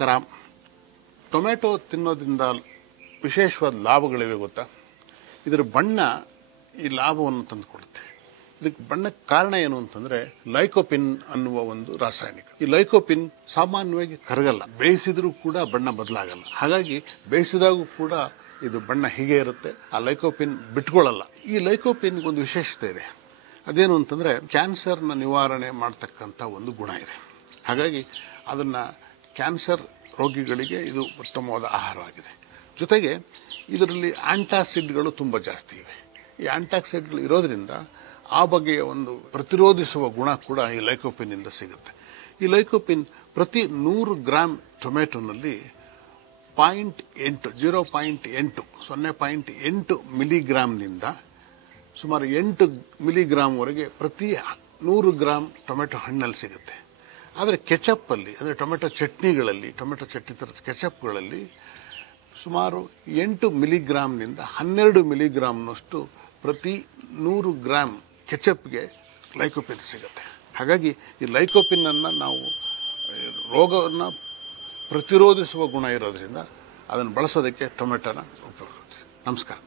ನಮಸ್ಕಾರ. ಟೊಮೆಟೊ ತಿನ್ನೋದ್ರಿಂದ ವಿಶೇಷವಾದ ಲಾಭಗಳಿವೆ ಗೊತ್ತಾ? ಇದರ ಬಣ್ಣ ಈ ಲಾಭವನ್ನು ತಂದುಕೊಡುತ್ತೆ. ಇದಕ್ಕೆ ಬಣ್ಣಕ್ಕೆ ಕಾರಣ ಏನು ಅಂತಂದ್ರೆ ಲೈಕೋಪಿನ್ ಅನ್ನುವ ಒಂದು ರಾಸಾಯನಿಕ. ಈ ಲೈಕೋಪಿನ್ ಸಾಮಾನ್ಯವಾಗಿ ಕರಗಲ್ಲ, ಬೇಯಿಸಿದ್ರೂ ಕೂಡ ಬಣ್ಣ ಬದಲಾಗಲ್ಲ. ಹಾಗಾಗಿ ಬೇಯಿಸಿದಾಗೂ ಕೂಡ ಇದು ಬಣ್ಣ ಹೀಗೆ ಇರುತ್ತೆ. ಆ ಲೈಕೋಪಿನ್ ಬಿಟ್ಕೊಳ್ಳಲ್ಲ. ಈ ಲೈಕೋಪಿನ್ ಒಂದು ವಿಶೇಷತೆ ಇದೆ. ಅದೇನು ಅಂತಂದ್ರೆ ಕ್ಯಾನ್ಸರ್ನ ನಿವಾರಣೆ ಮಾಡತಕ್ಕಂಥ ಒಂದು ಗುಣ ಇದೆ. ಹಾಗಾಗಿ ಅದನ್ನ ಕ್ಯಾನ್ಸರ್ ರೋಗಿಗಳಿಗೆ ಇದು ಉತ್ತಮವಾದ ಆಹಾರವಾಗಿದೆ. ಜೊತೆಗೆ ಇದರಲ್ಲಿ ಆಂಟಾಸಿಡ್ಗಳು ತುಂಬ ಜಾಸ್ತಿ ಇವೆ. ಈ ಆಂಟಾಸಿಡ್ಗಳು ಇರೋದ್ರಿಂದ ಆ ಬಗೆಯ ಒಂದು ಪ್ರತಿರೋಧಿಸುವ ಗುಣ ಕೂಡ ಈ ಲೈಕೋಪಿನ್ನಿಂದ ಸಿಗುತ್ತೆ. ಈ ಲೈಕೋಪಿನ್ ಪ್ರತಿ 100 ಗ್ರಾಂ ಟೊಮೆಟೊನಲ್ಲಿ 0.8 ಮಿಲಿಗ್ರಾಂನಿಂದ ಸುಮಾರು 8 ಮಿಲಿಗ್ರಾಂವರೆಗೆ ಪ್ರತಿ 100 ಗ್ರಾಂ ಟೊಮೆಟೊ ಹಣ್ಣಲ್ಲಿ ಸಿಗುತ್ತೆ. ಆದರೆ ಕೆಚಪ್ಪಲ್ಲಿ, ಅಂದರೆ ಟೊಮೆಟೊ ಚಟ್ನಿಗಳಲ್ಲಿ, ಟೊಮೆಟೊ ಚಟ್ನಿ ಥರದ ಕೆಚಪ್ಗಳಲ್ಲಿ ಸುಮಾರು 8 ಮಿಲಿಗ್ರಾಂನಿಂದ 12 ಮಿಲಿಗ್ರಾಂನಷ್ಟು ಪ್ರತಿ 100 ಗ್ರಾಂ ಕೆಚಪ್ಗೆ ಲೈಕೋಪಿನ್ ಸಿಗುತ್ತೆ. ಹಾಗಾಗಿ ಈ ಲೈಕೋಪಿನ್ ಅನ್ನು ನಾವು ರೋಗವನ್ನು ಪ್ರತಿರೋಧಿಸುವ ಗುಣ ಇರೋದ್ರಿಂದ ಅದನ್ನು ಬಳಸೋದಕ್ಕೆ ಟೊಮೆಟೊನ ಉಪಯೋಗಿಸ್ತೀವಿ. ನಮಸ್ಕಾರ.